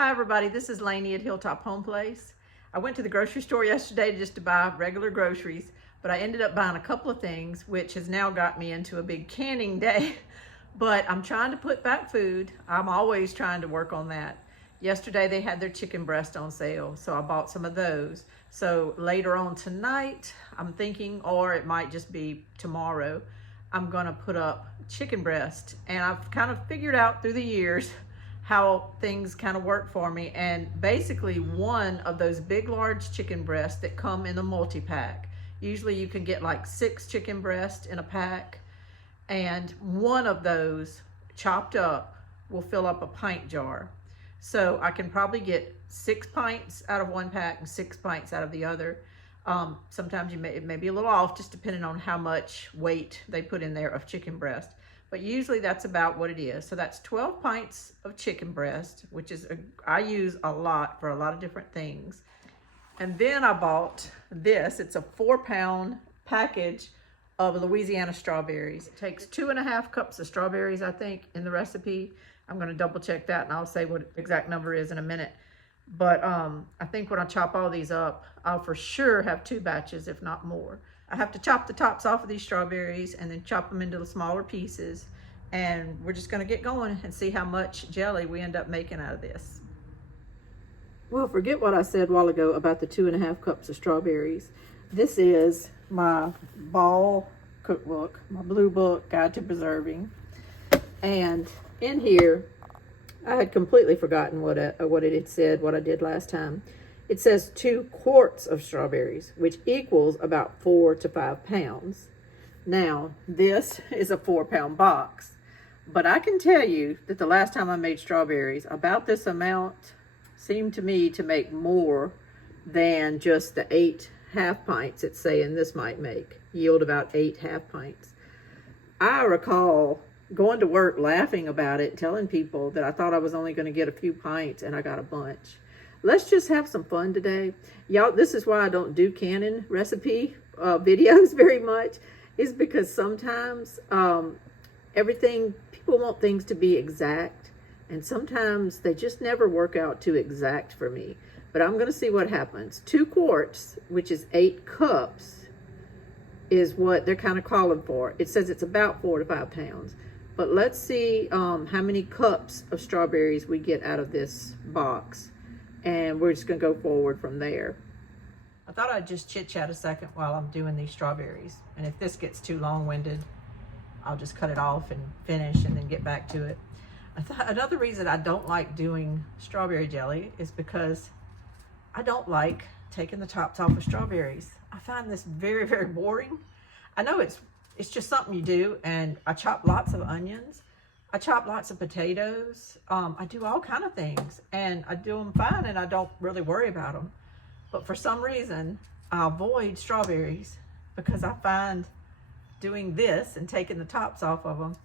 Hi everybody, this is Lainey at Hilltop Home Place. I went to the grocery store yesterday just to buy regular groceries, but I ended up buying a couple of things, which has now got me into a big canning day. But I'm trying to put back food. I'm always trying to work on that. Yesterday they had their chicken breast on sale, so I bought some of those. So later on tonight, I'm thinking, or it might just be tomorrow, I'm gonna put up chicken breast. And I've kind of figured out through the years how things kind of work for me. And basically one of those big, large chicken breasts that come in a multi-pack. Usually you can get like 6 chicken breasts in a pack. And one of those chopped up will fill up a pint jar. So I can probably get 6 pints out of one pack and 6 pints out of the other. Sometimes it may be a little off, just depending on how much weight they put in there of chicken breast. But usually that's about what it is. So that's 12 pints of chicken breast, which is, I use a lot for a lot of different things. And then I bought this. It's a 4-pound package of Louisiana strawberries. It takes 2.5 cups of strawberries, I think, in the recipe. I'm gonna double check that and I'll say what the exact number is in a minute. But I think when I chop all these up, I'll for sure have 2 batches, if not more. I have to chop the tops off of these strawberries and then chop them into the smaller pieces. And we're just gonna get going and see how much jelly we end up making out of this. Well, forget what I said a while ago about the 2.5 cups of strawberries. This is my ball cookbook, my blue book, Guide to Preserving. And in here, I had completely forgotten what it had said, what I did last time. It says 2 quarts of strawberries, which equals about 4 to 5 pounds. Now, this is a 4-pound box, but I can tell you that the last time I made strawberries, about this amount seemed to me to make more than just the 8 half pints it's saying this might make, yield about 8 half pints. I recall going to work laughing about it, telling people that I thought I was only going to get a few pints and I got a bunch. Let's just have some fun today. Y'all, this is why I don't do canning recipe videos very much, is because sometimes people want things to be exact, and sometimes they just never work out too exact for me. But I'm gonna see what happens. 2 quarts, which is 8 cups, is what they're kind of calling for. It says it's about 4 to 5 pounds. But let's see how many cups of strawberries we get out of this box. And we're just gonna go forward from there. I thought I'd just chit chat a second while I'm doing these strawberries. And if this gets too long-winded, I'll just cut it off and finish and then get back to it. Another reason I don't like doing strawberry jelly is because I don't like taking the tops off of strawberries. I find this very, very boring. I know it's just something you do, and I chop lots of onions. I chop lots of potatoes. I do all kind of things, and I do them fine, and I don't really worry about them. But for some reason, I avoid strawberries because I find doing this and taking the tops off of them,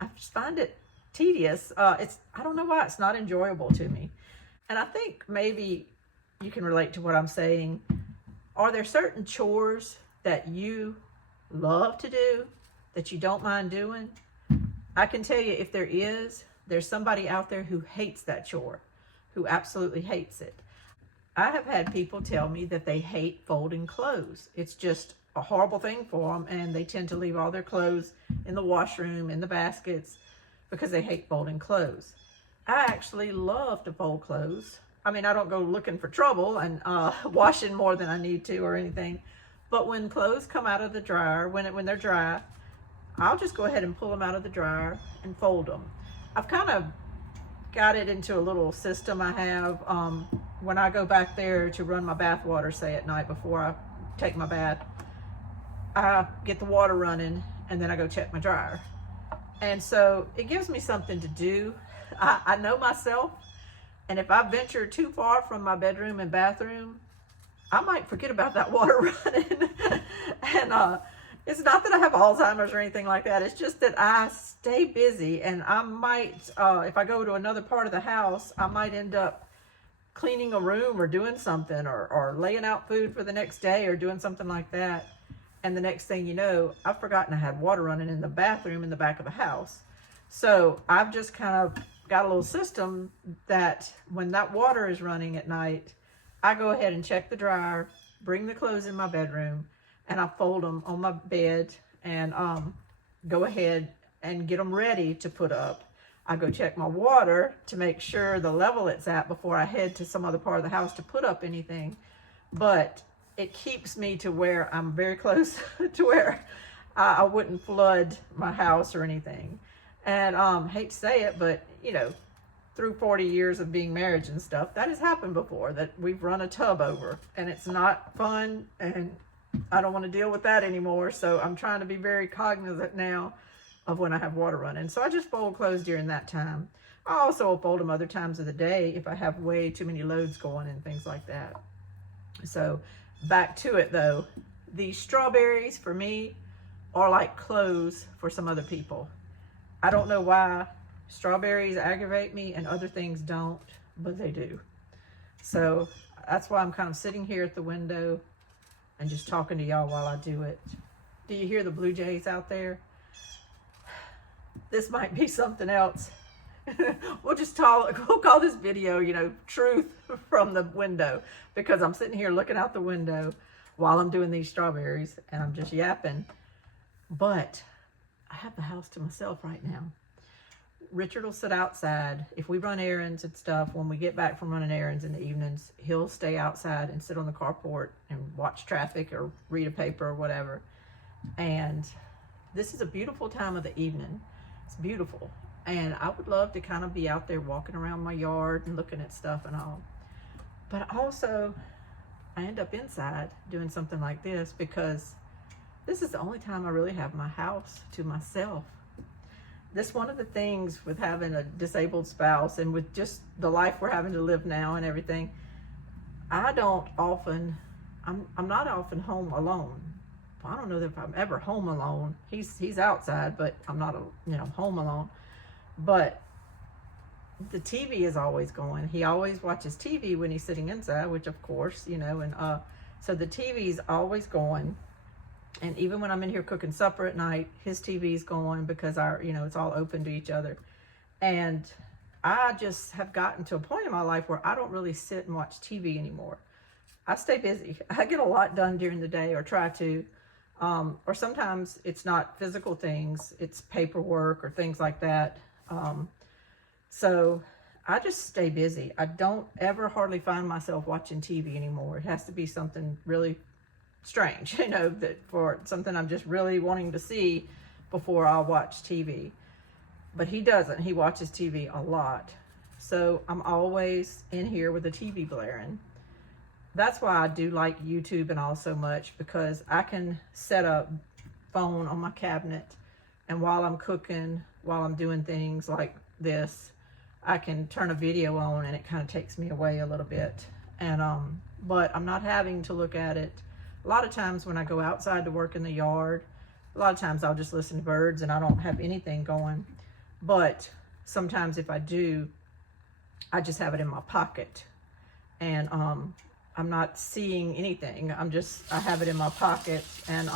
I just find it tedious. I don't know why, it's not enjoyable to me. And I think maybe you can relate to what I'm saying. Are there certain chores that you love to do that you don't mind doing? I can tell you, if there's somebody out there who hates that chore, who absolutely hates it. I have had people tell me that they hate folding clothes. It's just a horrible thing for them, and they tend to leave all their clothes in the washroom, in the baskets, because they hate folding clothes. I actually love to fold clothes. I mean, I don't go looking for trouble and washing more than I need to or anything. But when clothes come out of the dryer, when they're dry, I'll just go ahead and pull them out of the dryer and fold them. I've kind of got it into a little system I have. When I go back there to run my bath water, say at night before I take my bath, I get the water running and then I go check my dryer. And so it gives me something to do. I know myself, and if I venture too far from my bedroom and bathroom, I might forget about that water running. And it's not that I have Alzheimer's or anything like that. It's just that I stay busy, and I might, if I go to another part of the house, I might end up cleaning a room or doing something, or laying out food for the next day or doing something like that. And the next thing you know, I've forgotten I had water running in the bathroom in the back of the house. So I've just kind of got a little system that when that water is running at night, I go ahead and check the dryer, bring the clothes in my bedroom, and I fold them on my bed and go ahead and get them ready to put up. I go check my water to make sure the level it's at before I head to some other part of the house to put up anything. But it keeps me to where I'm very close to where I wouldn't flood my house or anything. And hate to say it, but you know, through 40 years of being married and stuff, that has happened before, that we've run a tub over, and it's not fun, and I don't want to deal with that anymore. So I'm trying to be very cognizant now of when I have water running. So I just fold clothes during that time. I also will fold them other times of the day if I have way too many loads going and things like that. So back to it though, these strawberries for me are like clothes for some other people. I don't know why strawberries aggravate me and other things don't, but they do. So that's why I'm kind of sitting here at the window and just talking to y'all while I do it. Do you hear the blue jays out there? This might be something else. We'll call this video, you know, truth from the window, because I'm sitting here looking out the window while I'm doing these strawberries and I'm just yapping. But I have the house to myself right now. Richard will sit outside. If we run errands and stuff, when we get back from running errands in the evenings, he'll stay outside and sit on the carport and watch traffic or read a paper or whatever. And this is a beautiful time of the evening. It's beautiful. And I would love to kind of be out there walking around my yard and looking at stuff and all. But also, I end up inside doing something like this because this is the only time I really have my house to myself. This one of the things with having a disabled spouse and with just the life we're having to live now and everything, I'm not often home alone. I don't know if I'm ever home alone. He's outside, but I'm not, home alone. But the TV is always going. He always watches TV when he's sitting inside, which of course, so the TV is always going. And even when I'm in here cooking supper at night, his TV is going because it's all open to each other. And I just have gotten to a point in my life where I don't really sit and watch TV anymore. I stay busy. I get a lot done during the day, or try to. Or sometimes it's not physical things, it's paperwork or things like that. So I just stay busy. I don't ever hardly find myself watching TV anymore. It has to be something really strange, that for something I'm just really wanting to see before I'll watch TV. But he doesn't. He watches TV a lot. So I'm always in here with the TV blaring. That's why I do like YouTube and all so much, because I can set a phone on my cabinet, and while I'm cooking, while I'm doing things like this, I can turn a video on and it kind of takes me away a little bit. And but I'm not having to look at it. A lot of times when I go outside to work in the yard, a lot of times I'll just listen to birds and I don't have anything going. But sometimes if I do, I just have it in my pocket, and I'm not seeing anything. I have it in my pocket and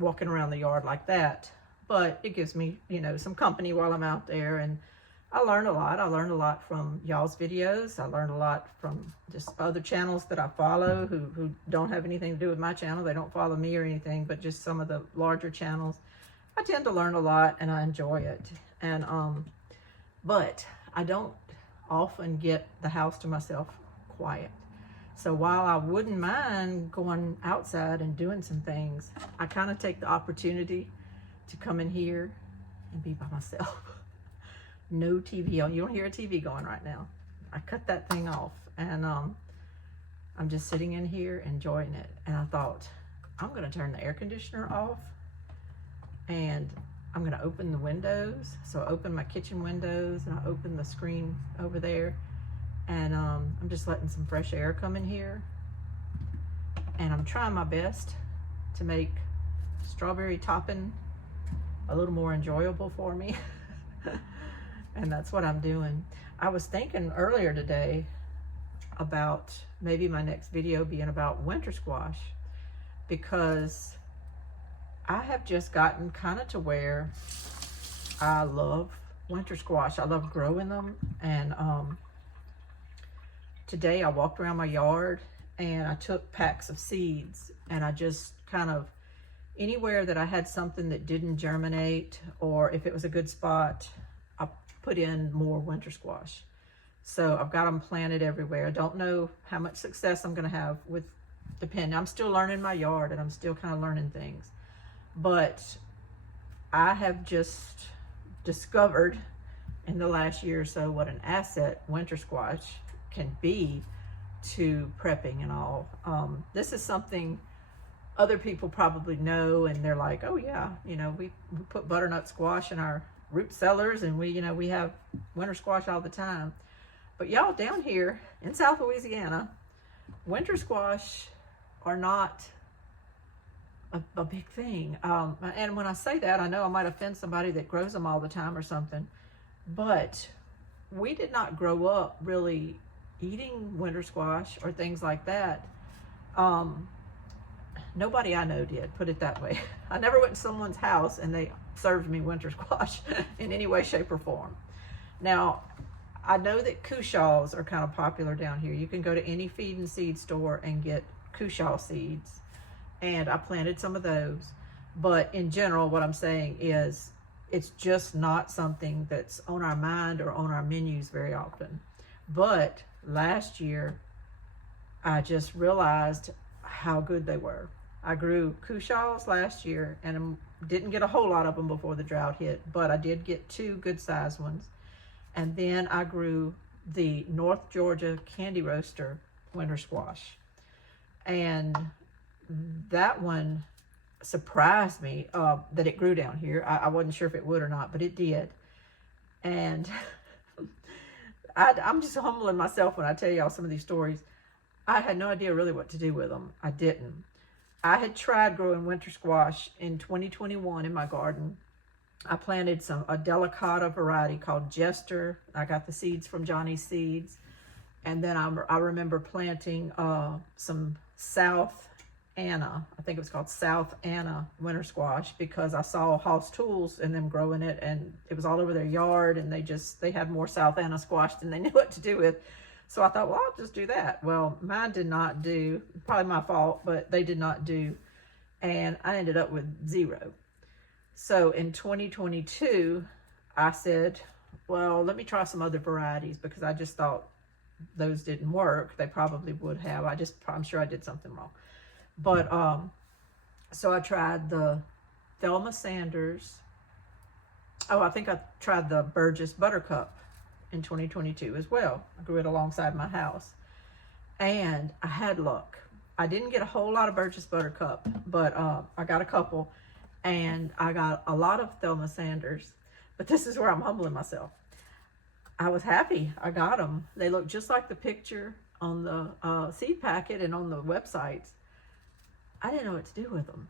walking around the yard like that. But it gives me, some company while I'm out there, and I learn a lot. I learned a lot from y'all's videos. I learned a lot from just other channels that I follow who don't have anything to do with my channel. They don't follow me or anything, but just some of the larger channels. I tend to learn a lot and I enjoy it. And but I don't often get the house to myself quiet. So while I wouldn't mind going outside and doing some things, I kind of take the opportunity to come in here and be by myself. No TV on. You don't hear a TV going right now. I cut that thing off, and I'm just sitting in here enjoying it. And I thought, I'm going to turn the air conditioner off, and I'm going to open the windows. So I open my kitchen windows, and I open the screen over there, and I'm just letting some fresh air come in here. And I'm trying my best to make strawberry topping a little more enjoyable for me. And that's what I'm doing. I was thinking earlier today about maybe my next video being about winter squash, because I have just gotten kind of to where I love winter squash. I love growing them. And today I walked around my yard and I took packs of seeds, and I just kind of, anywhere that I had something that didn't germinate, or if it was a good spot, I put in more winter squash. So I've got them planted everywhere. I don't know how much success I'm going to have with, depending. I'm still learning my yard and I'm still kind of learning things. But I have just discovered in the last year or so what an asset winter squash can be to prepping and all. This is something other people probably know, and they're like, oh yeah, you know, we put butternut squash in our root cellars, and we have winter squash all the time. But y'all, down here in South Louisiana, winter squash are not a big thing. And when I say that, I know I might offend somebody that grows them all the time or something, but we did not grow up really eating winter squash or things like that. Nobody I know did, put it that way. I never went to someone's house and they served me winter squash in any way, shape, or form. Now, I know that cushaws are kind of popular down here. You can go to any feed and seed store and get cushaw seeds, and I planted some of those. But in general, what I'm saying is it's just not something that's on our mind or on our menus very often. But last year, I just realized how good they were. I grew cushaws last year and didn't get a whole lot of them before the drought hit, but I did get 2 good sized ones. And then I grew the North Georgia Candy Roaster winter squash. And that one surprised me that it grew down here. I wasn't sure if it would or not, but it did. And I'm just humbling myself when I tell y'all some of these stories. I had no idea really what to do with them. I didn't. I had tried growing winter squash in 2021 in my garden. I planted a delicata variety called Jester. I got the seeds from Johnny's Seeds. And then I remember planting some South Anna. I think it was called South Anna winter squash, because I saw Hoss Tools and them growing it, and it was all over their yard, and they had more South Anna squash than they knew what to do with. So I thought, well, I'll just do that. Well, mine did not do, probably my fault, but they did not do. And I ended up with 0. So in 2022, I said, well, let me try some other varieties, because I just thought those didn't work. They probably would have. I'm sure I did something wrong. But, so I tried the Thelma Sanders. Oh, I think I tried the Burgess Buttercup in 2022 as well. I grew it alongside my house, and I had luck. I didn't get a whole lot of Burgess Buttercup, but I got a couple, and I got a lot of Thelma Sanders. But this is where I'm humbling myself. I was happy I got them. They look just like the picture on the seed packet and on the websites. I didn't know what to do with them.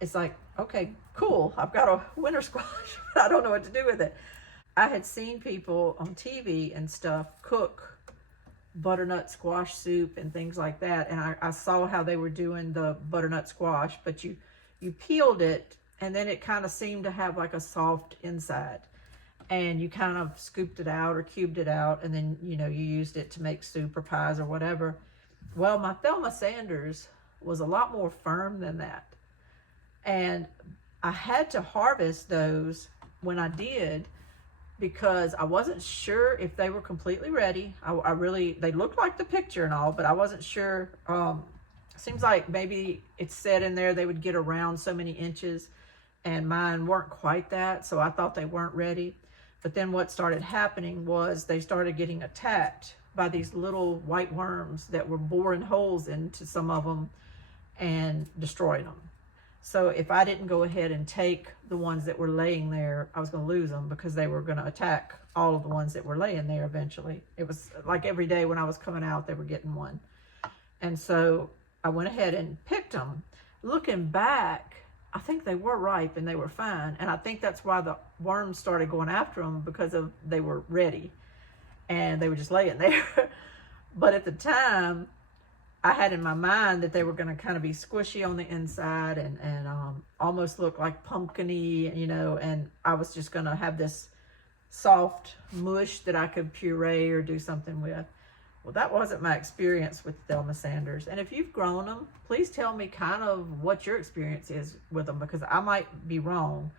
It's like, okay, cool, I've got a winter squash, but I don't know what to do with it. I had seen people on TV and stuff cook butternut squash soup and things like that, and I saw how they were doing the butternut squash, but you peeled it, and then it kind of seemed to have like a soft inside, and you kind of scooped it out or cubed it out, and then you used it to make soup or pies or whatever. Well, my Thelma Sanders was a lot more firm than that, and I had to harvest those when I did, because I wasn't sure if they were completely ready. They looked like the picture and all, but I wasn't sure. Seems like maybe it said in there they would get around so many inches, and mine weren't quite that, so I thought they weren't ready. But then what started happening was they started getting attacked by these little white worms that were boring holes into some of them and destroying them. So if I didn't go ahead and take the ones that were laying there, I was going to lose them, because they were going to attack all of the ones that were laying there eventually. It was like every day when I was coming out, they were getting one. And so I went ahead and picked them. Looking back, I think they were ripe and they were fine. And I think that's why the worms started going after them, because they were ready and they were just laying there. But at the time, I had in my mind that they were going to kind of be squishy on the inside and almost look like pumpkin-y, and I was just going to have this soft mush that I could puree or do something with. Well, that wasn't my experience with Thelma Sanders. And if you've grown them, please tell me kind of what your experience is with them, because I might be wrong.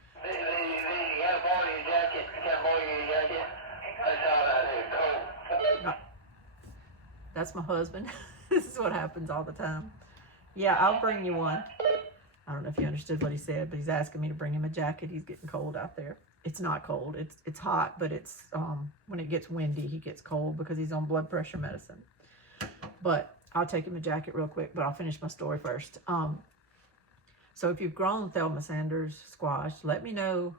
That's my husband. This is what happens all the time. Yeah, I'll bring you one. I don't know if you understood what he said, but he's asking me to bring him a jacket. He's getting cold out there. It's not cold. It's hot, but it's when it gets windy, he gets cold because he's on blood pressure medicine. But I'll take him a jacket real quick, but I'll finish my story first. So if you've grown Thelma Sanders squash, let me know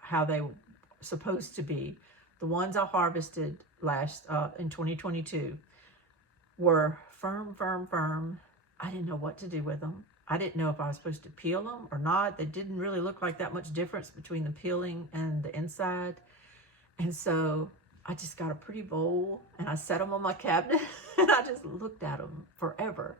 how they were supposed to be. The ones I harvested in 2022 were firm, firm, firm. I didn't know what to do with them. I didn't know if I was supposed to peel them or not. They didn't really look like that much difference between the peeling and the inside. And so I just got a pretty bowl and I set them on my cabinet and I just looked at them forever.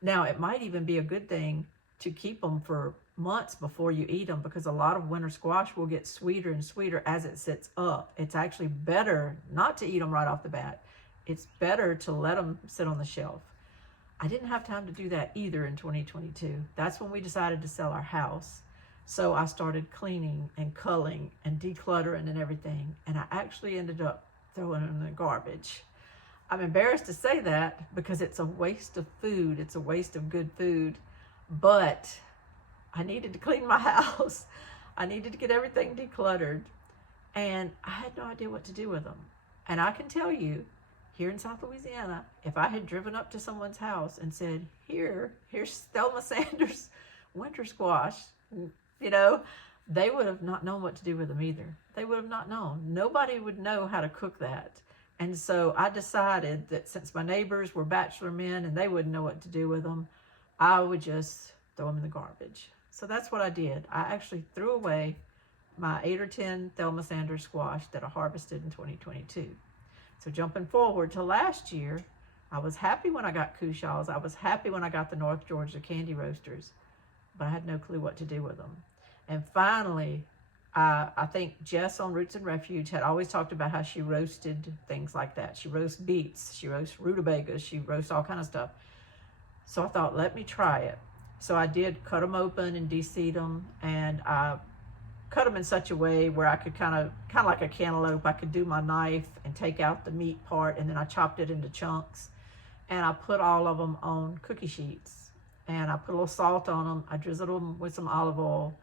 Now, it might even be a good thing to keep them for months before you eat them, because a lot of winter squash will get sweeter and sweeter as it sits up. It's actually better not to eat them right off the bat. It's better to let them sit on the shelf. I didn't have time to do that either in 2022. That's when we decided to sell our house. So I started cleaning and culling and decluttering and everything. And I actually ended up throwing them in the garbage. I'm embarrassed to say that because it's a waste of food. It's a waste of good food. But I needed to clean my house. I needed to get everything decluttered. And I had no idea what to do with them. And I can tell you, here in South Louisiana, if I had driven up to someone's house and said, here's Thelma Sanders winter squash, you know, they would have not known what to do with them either. They would have not known. Nobody would know how to cook that. And so I decided that since my neighbors were bachelor men and they wouldn't know what to do with them, I would just throw them in the garbage. So that's what I did. I actually threw away my 8 or 10 Thelma Sanders squash that I harvested in 2022. So jumping forward to last year, I was happy when I got Cushaws. I was happy when I got the North Georgia candy roasters, but I had no clue what to do with them. And finally, I think Jess on Roots and Refuge had always talked about how she roasted things like that. She roasts beets, she roasts rutabagas, she roasts all kind of stuff. So I thought, let me try it. So I did cut them open and de-seed them, and I cut them in such a way where I could kind of like a cantaloupe, I could do my knife and take out the meat part, and then I chopped it into chunks, and I put all of them on cookie sheets, and I put a little salt on them. I drizzled them with some olive oil,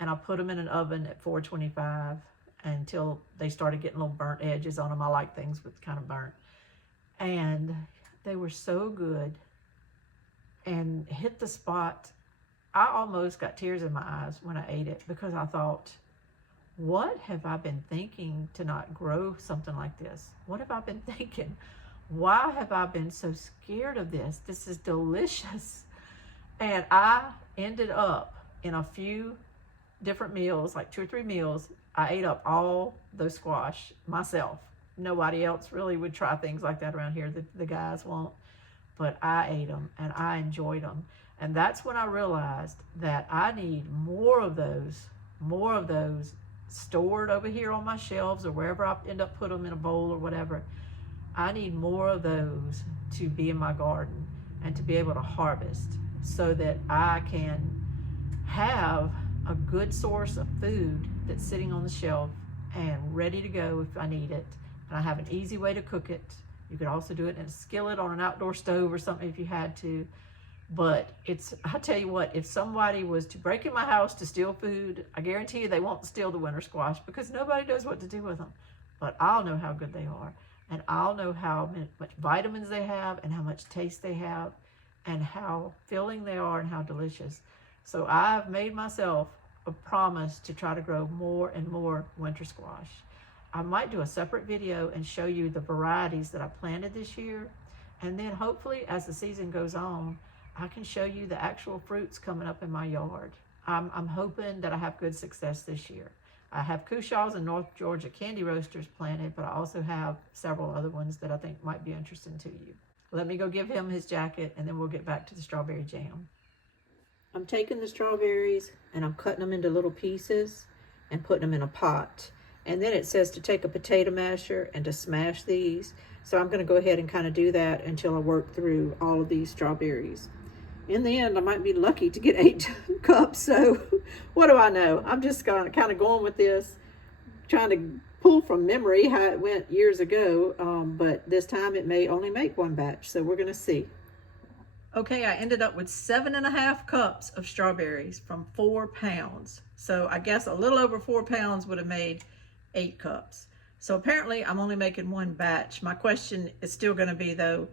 and I put them in an oven at 425 until they started getting little burnt edges on them. I like things with kind of burnt, and they were so good and hit the spot. I almost got tears in my eyes when I ate it, because I thought, what have I been thinking to not grow something like this? What have I been thinking? Why have I been so scared of this? This is delicious. And I ended up in a few different meals, like 2 or 3 meals, I ate up all those squash myself. Nobody else really would try things like that around here. The guys won't. But I ate them and I enjoyed them. And that's when I realized that I need more of those stored over here on my shelves or wherever I end up putting them in a bowl or whatever. I need more of those to be in my garden and to be able to harvest, so that I can have a good source of food that's sitting on the shelf and ready to go if I need it. And I have an easy way to cook it. You could also do it in a skillet on an outdoor stove or something if you had to. But I'll tell you what, if somebody was to break in my house to steal food, I guarantee you they won't steal the winter squash, because nobody knows what to do with them. But I'll know how good they are, and I'll know how much vitamins they have and how much taste they have and how filling they are and how delicious. So I've made myself a promise to try to grow more and more winter squash. I might do a separate video and show you the varieties that I planted this year. And then hopefully as the season goes on, I can show you the actual fruits coming up in my yard. I'm hoping that I have good success this year. I have Cushaws and North Georgia candy roasters planted, but I also have several other ones that I think might be interesting to you. Let me go give him his jacket, and then we'll get back to the strawberry jam. I'm taking the strawberries and I'm cutting them into little pieces and putting them in a pot. And then it says to take a potato masher and to smash these. So I'm going to go ahead and kind of do that until I work through all of these strawberries. In the end, I might be lucky to get 8 cups. So what do I know? I'm just kind of going with this, trying to pull from memory how it went years ago. But this time it may only make 1 batch. So we're going to see. Okay, I ended up with 7.5 cups of strawberries from 4 pounds. So I guess a little over 4 pounds would have made 8 cups. So apparently I'm only making 1 batch. My question is still going to be though,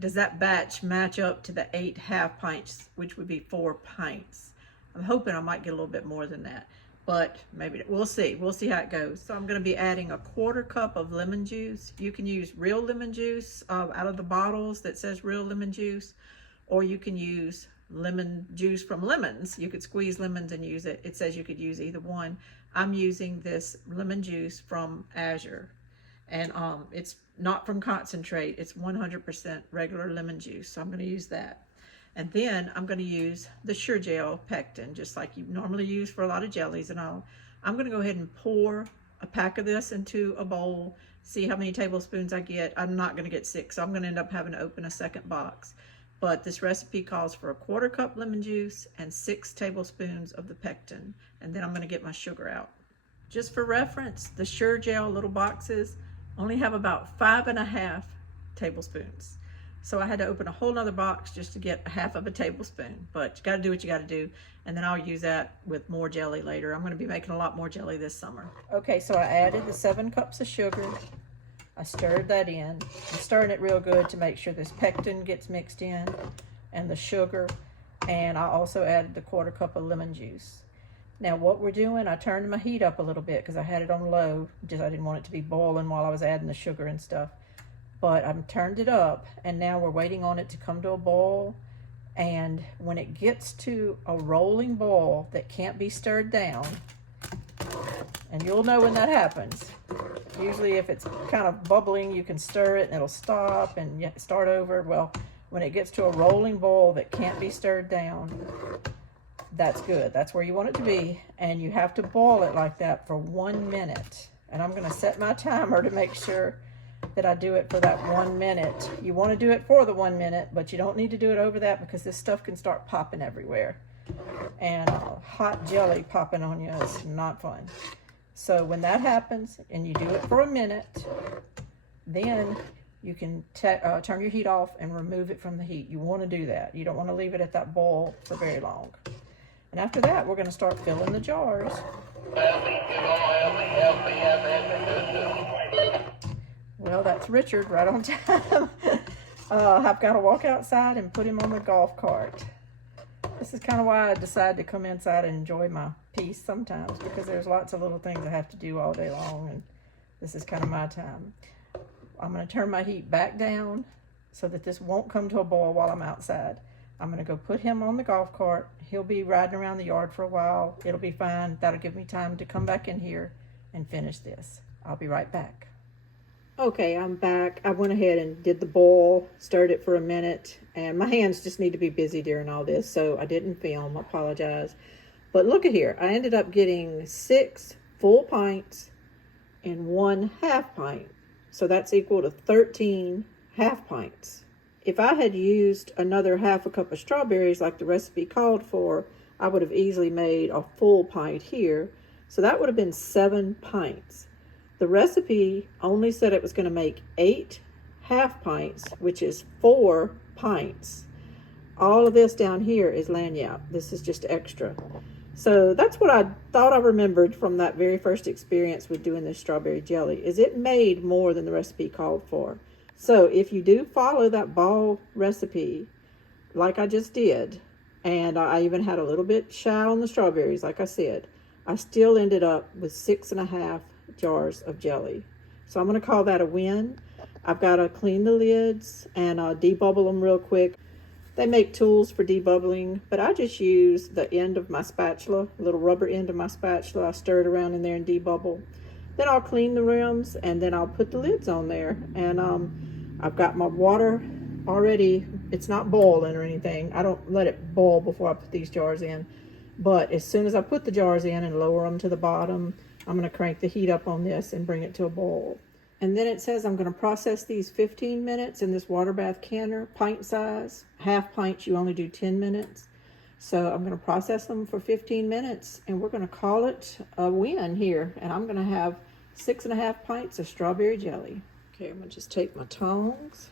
does that batch match up to the 8 half pints, which would be 4 pints? I'm hoping I might get a little bit more than that, but maybe we'll see. We'll see how it goes. So I'm going to be adding 1/4 cup of lemon juice. You can use real lemon juice out of the bottles that says real lemon juice, or you can use lemon juice from lemons. You could squeeze lemons and use it. It says you could use either one. I'm using this lemon juice from Azure, and it's not from concentrate. It's 100% regular lemon juice. So I'm going to use that. And then I'm going to use the Sure Gel pectin, just like you normally use for a lot of jellies and all. I'm going to go ahead and pour a pack of this into a bowl, see how many tablespoons I get. I'm not going to get 6, so I'm going to end up having to open a second box. But this recipe calls for 1/4 cup lemon juice and 6 tablespoons of the pectin. And then I'm going to get my sugar out. Just for reference, the Sure Gel little boxes only have about 5.5 tablespoons. So I had to open a whole nother box just to get 1/2 of a tablespoon. But you got to do what you got to do. And then I'll use that with more jelly later. I'm going to be making a lot more jelly this summer. Okay, so I added the 7 cups of sugar. I stirred that in. I'm stirring it real good to make sure this pectin gets mixed in and the sugar. And I also added the 1/4 cup of lemon juice. Now what we're doing, I turned my heat up a little bit because I had it on low. Just I didn't want it to be boiling while I was adding the sugar and stuff. But I've turned it up, and now we're waiting on it to come to a boil. And when it gets to a rolling boil that can't be stirred down, and you'll know when that happens. Usually if it's kind of bubbling, you can stir it and it'll stop and you start over. Well, when it gets to a rolling boil that can't be stirred down, that's good. That's where you want it to be. And you have to boil it like that for 1 minute. And I'm going to set my timer to make sure that I do it for that 1 minute. You want to do it for the 1 minute, but you don't need to do it over that because this stuff can start popping everywhere. And hot jelly popping on you is not fun. So when that happens and you do it for a minute, then you can turn your heat off and remove it from the heat. You want to do that. You don't want to leave it at that boil for very long. And after that, we're going to start filling the jars. Well, that's Richard right on time. I've got to walk outside and put him on the golf cart. This is kind of why I decided to come inside and enjoy my peace sometimes, because there's lots of little things I have to do all day long, and this is kind of my time. I'm going to turn my heat back down so that this won't come to a boil while I'm outside. I'm going to go put him on the golf cart. He'll be riding around the yard for a while. It'll be fine. That'll give me time to come back in here and finish this. I'll be right back. Okay, I'm back. I went ahead and did the boil, stirred it for a minute, and my hands just need to be busy during all this, so I didn't film. I apologize. But look at here. I ended up getting 6 full pints and 1 half pint. So that's equal to 13 half pints. If I had used another 1/2 cup of strawberries like the recipe called for, I would have easily made a full pint here. So that would have been 7 pints. The recipe only said it was going to make 8 half pints, which is 4 pints. All of this down here is lagniappe. This is just extra. So that's what I thought I remembered from that very first experience with doing this strawberry jelly, is it made more than the recipe called for. So if you do follow that ball recipe, like I just did, and I even had a little bit shy on the strawberries, like I said, I still ended up with 6.5 jars of jelly. So I'm going to call that a win. I've got to clean the lids and debubble them real quick. They make tools for debubbling, but I just use the end of my spatula, a little rubber end of my spatula. I stir it around in there and debubble. Then I'll clean the rims, and then I'll put the lids on there. And I've got my water already. It's not boiling or anything. I don't let it boil before I put these jars in. But as soon as I put the jars in and lower them to the bottom, I'm going to crank the heat up on this and bring it to a boil. And then it says I'm going to process these 15 minutes in this water bath canner, pint size. Half pints, you only do 10 minutes. So I'm going to process them for 15 minutes, and we're going to call it a win here. And I'm going to have 6.5 pints of strawberry jelly. Okay, I'm going to just take my tongs,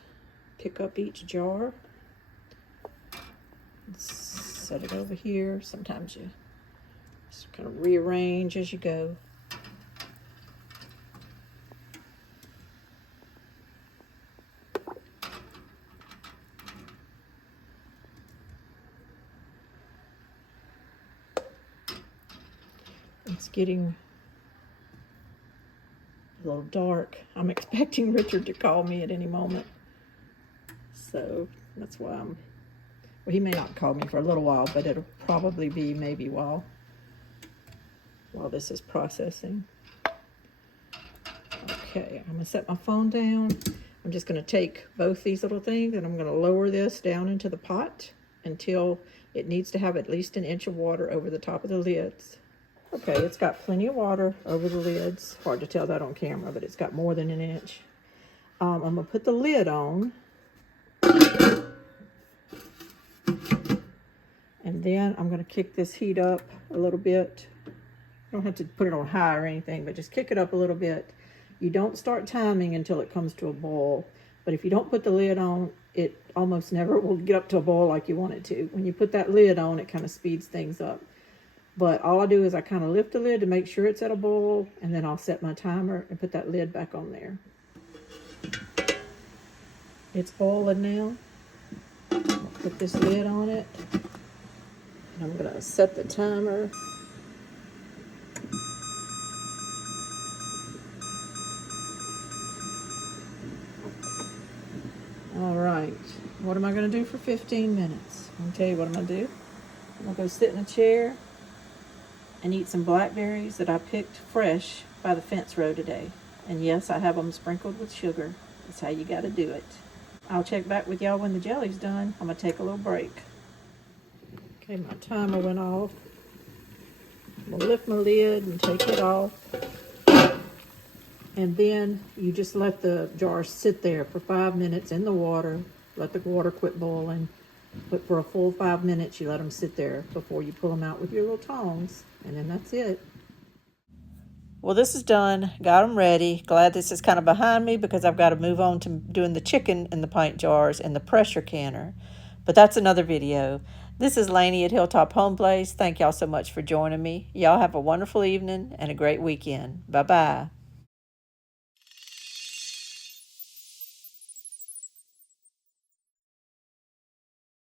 pick up each jar, set it over here. Sometimes you just kind of rearrange as you go. It's getting a little dark. I'm expecting Richard to call me at any moment. So that's why well, he may not call me for a little while, but it'll probably be maybe while this is processing. Okay, I'm gonna set my phone down. I'm just gonna take both these little things and I'm gonna lower this down into the pot until it needs to have at least 1 inch of water over the top of the lids. Okay, it's got plenty of water over the lids. Hard to tell that on camera, but it's got more than 1 inch. I'm gonna put the lid on. And then I'm gonna kick this heat up a little bit. You don't have to put it on high or anything, but just kick it up a little bit. You don't start timing until it comes to a boil. But if you don't put the lid on, it almost never will get up to a boil like you want it to. When you put that lid on, it kind of speeds things up. But all I do is I kind of lift the lid to make sure it's at a boil, and then I'll set my timer and put that lid back on there. It's boiling now. I'll put this lid on it. And I'm going to set the timer. All right. What am I going to do for 15 minutes? I'm going to tell you what I'm going to do. I'm going to go sit in a chair and eat some blackberries that I picked fresh by the fence row today. And yes, I have them sprinkled with sugar. That's how you got to do it. I'll check back with y'all when the jelly's done. I'm going to take a little break. Okay, my timer went off. I'm going to lift my lid and take it off. And then you just let the jars sit there for 5 minutes in the water. Let the water quit boiling. But for a full 5 minutes, you let them sit there before you pull them out with your little tongs. And then that's it. Well, this is done. Got them ready. Glad this is kind of behind me because I've got to move on to doing the chicken in the pint jars and the pressure canner. But that's another video. This is Lainey at Hilltop Home Place. Thank y'all so much for joining me. Y'all have a wonderful evening and a great weekend. Bye-bye.